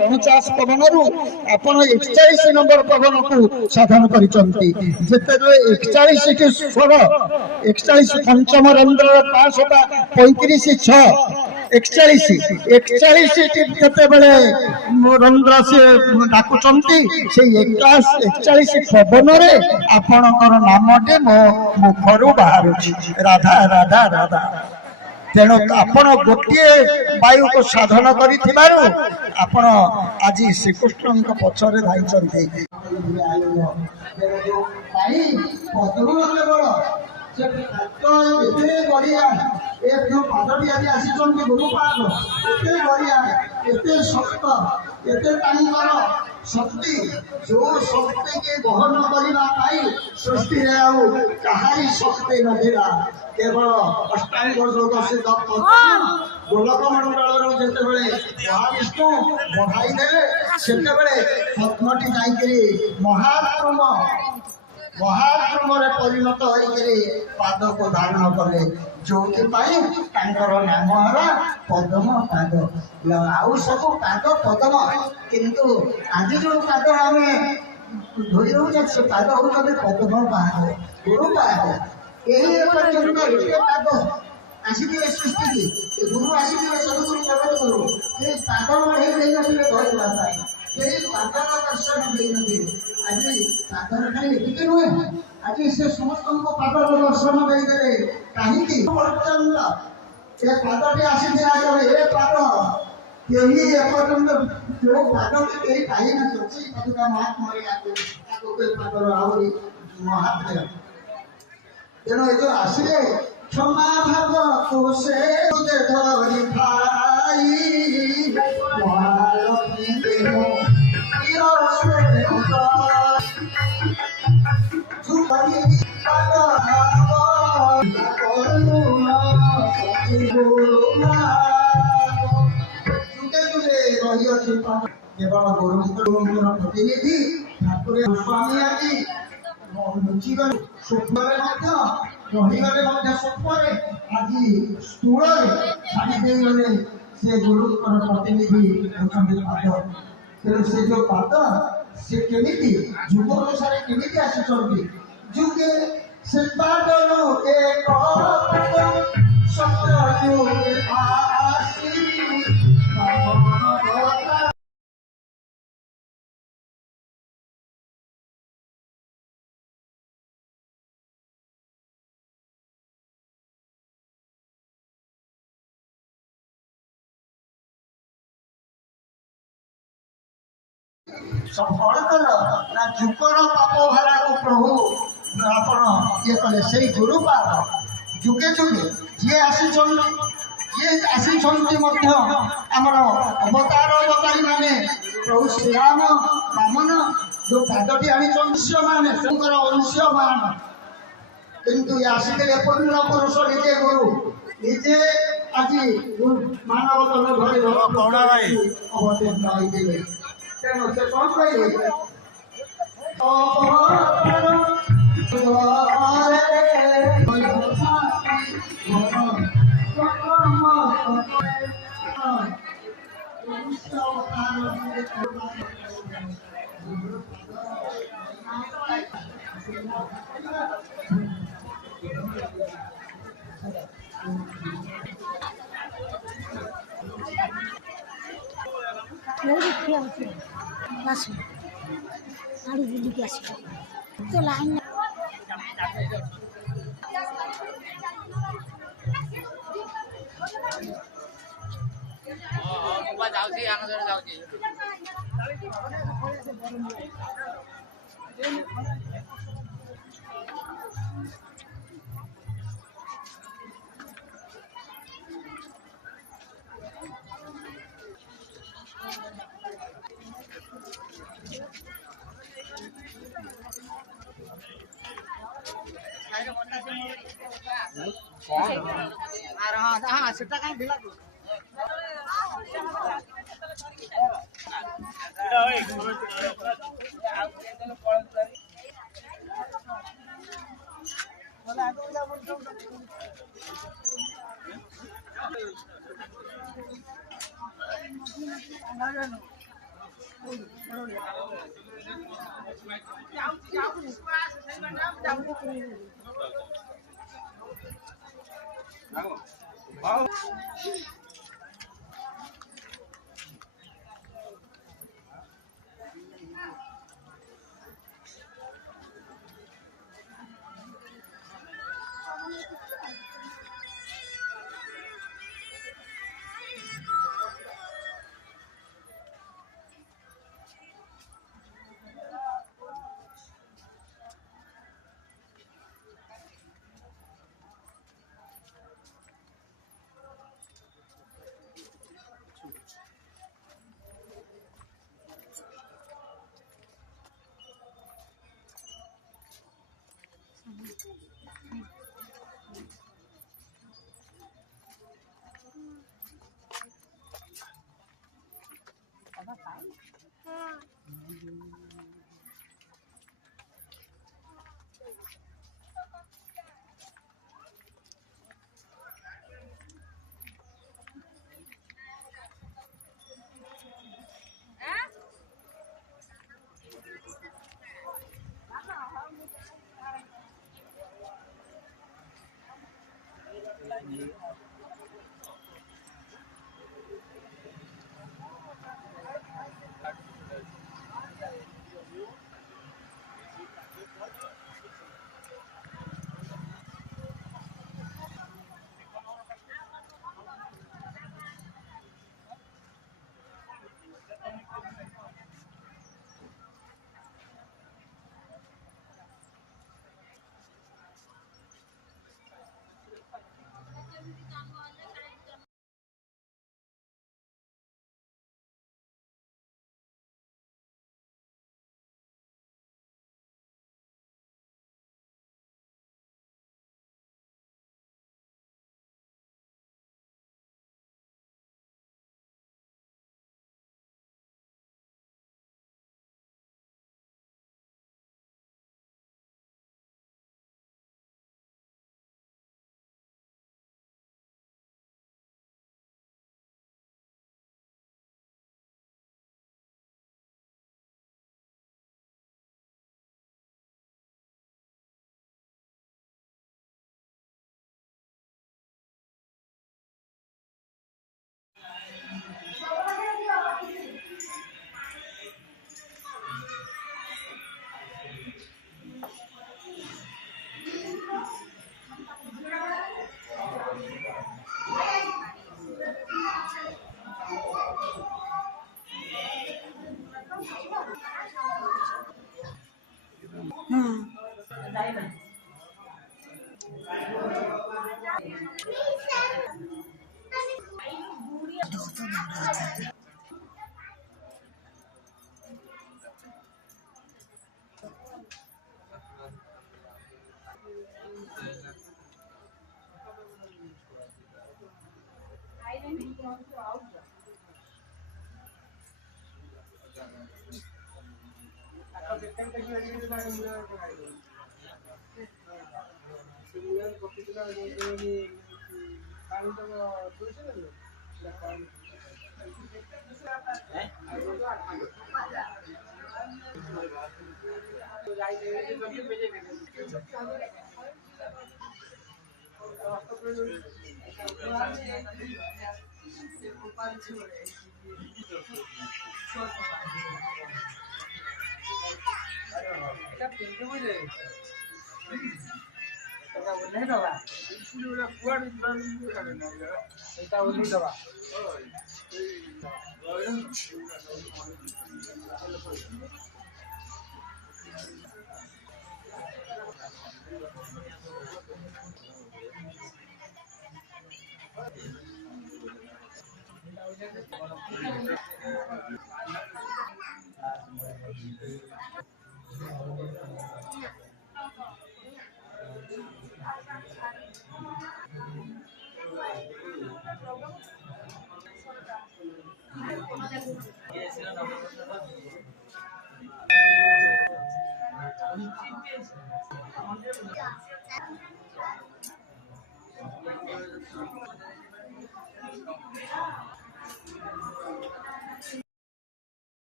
49 पवन रु आपण 41 नंबर पवन को साधन करिसंती जेतेबेले 41 टी स्वर 41 पंचम रंध्र 535 6 41 टी जेतेबेले रंध्र से डाकुचंती से 41 पवन रे आपणकर नामटे मो मुखरु बाहरुछि राधा राधा राधा। तेणु आपण गोटे वायु को साधन कर आज श्रीकृष्ण पछरे धाई शक्ति जो शक्ति के ग्रहण करने सृष्टि कहारी शक्ति नथिला केवल अष्टांग योग सिद्ध गोलक मंडल जिते महाविष्णु बढ़ाई देले से पद्मटी जाकि महाक्रम परिणत होकर पाद को धारण कले जो नाम है पद्म पाद आउ सब पाद पद्म किंतु आज जो पाद आम धोई रोचे से पाद हूँ पद्म पाद गुरु पाद यही पाद आसिले सृष्टि की गुरु आसिले सदगुरु जगत गुरु ये पाद बढ़े धरवा पादर दर्शन देते आज पादर खाली एति नुहे आज से समस्त पादर दर्शन देदे कहीं पर्यंत ये पादटी आसी ए पाद यही एपर्यंत जो पाद कहीं पाई न पदका महात्मा पादर आहरी महात्म्य तेणु ये जो आसिले क्षमा भाव को से धरी भाई महालक्ष्मी देव केवल गुरु प्रतिनिधि ठाकुर स्वामी आदि लुचिगले स्वप्न स्वप्न आज स्थूल छाड़ी गले से गुरु प्रतिनिधि होती पाद तेणु से जो पाद से केमी जुग अनुसार केमी आसी जुगे से पादनु एक सत्य आसी सफल कर ना जुगर पाप भारा को प्रभु आपण ये कले से गुरु पाद जुगे जुगे ये आसी आमर अवतार अवतारी माने प्रभु श्रीराम वामन जो पादटी आनीश्य माने अंश मान किंतु ये आसिले पूर्ण पुरुष निजे गुरु निजे आज मानव तन धरी अवतीर्ण होते तेणु से कौन कहे बस गाड़ी बुली के आसी तो लाइन जाउची आन जरे जाउची हाँ सेटा कहीं ढिला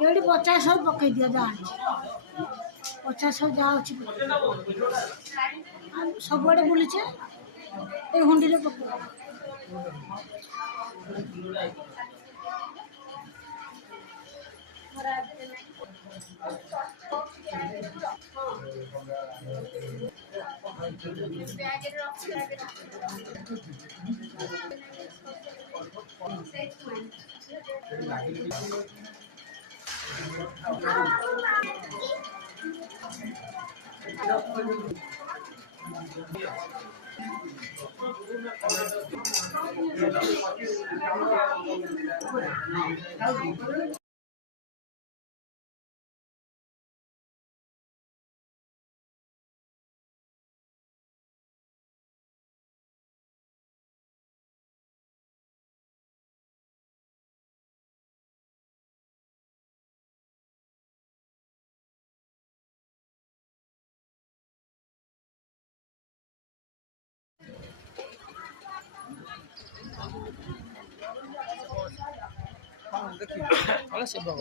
ଏଇଠି 50 ପକେଇ ଦିଅ ଯାହା ଅଛି 50 ଯାହା ଅଛି ସବୁଆଡ଼େ ବୁଲିଛେ ଏଇ ହୁଣ୍ଡିରେ ପକେଇ Olha esse bom.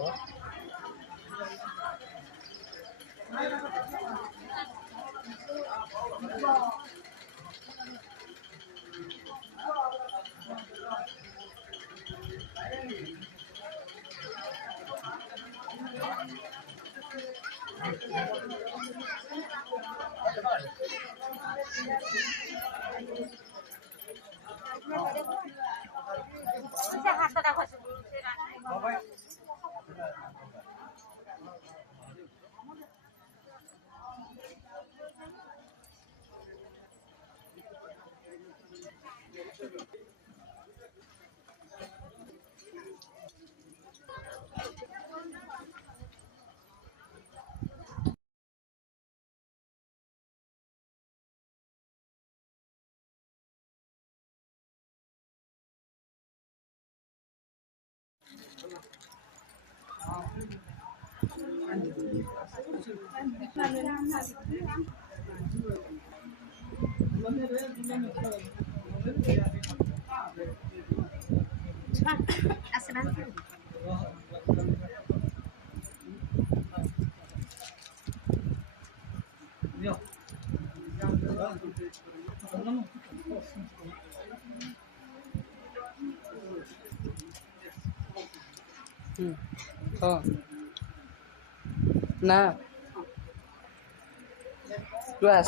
Nah, luas.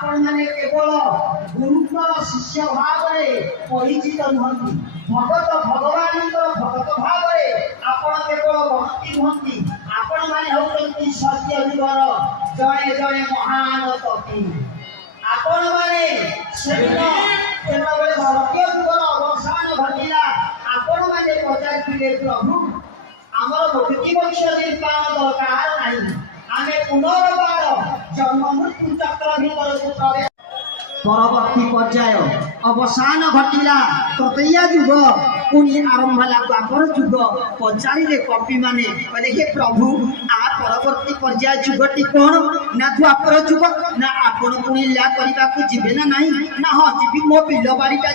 आपण माने केवल गुरुकुल शिष्य भाव में परिचित नुहति भगत भगवान भगत भाव में आपण केवल भक्ति नुहति आपण माने होती सत्य जीवन जय जय महान कवि आपण माने सेबले भारतीय जीवन अवसान घटिला आपण माने पचार प्रभु आमर मुक्ति मोक्ष निर्माण दरकार नहीं आमे पुनर्बार जन्म मृत्यु चक्र भीतर प्रवेश परवर्ती पर्याय अवसान घटिला तृतीय युग पुणी आरंभ होला द्वापर युग पचारे कवि माने कहले हे प्रभु आ परवर्ती पर्याय युगटी कोन ना द्वापर युग ना आपण पुणी ला करबा को जिबे ना नहीं ना हो जिबी मो बिल बाड़ीटा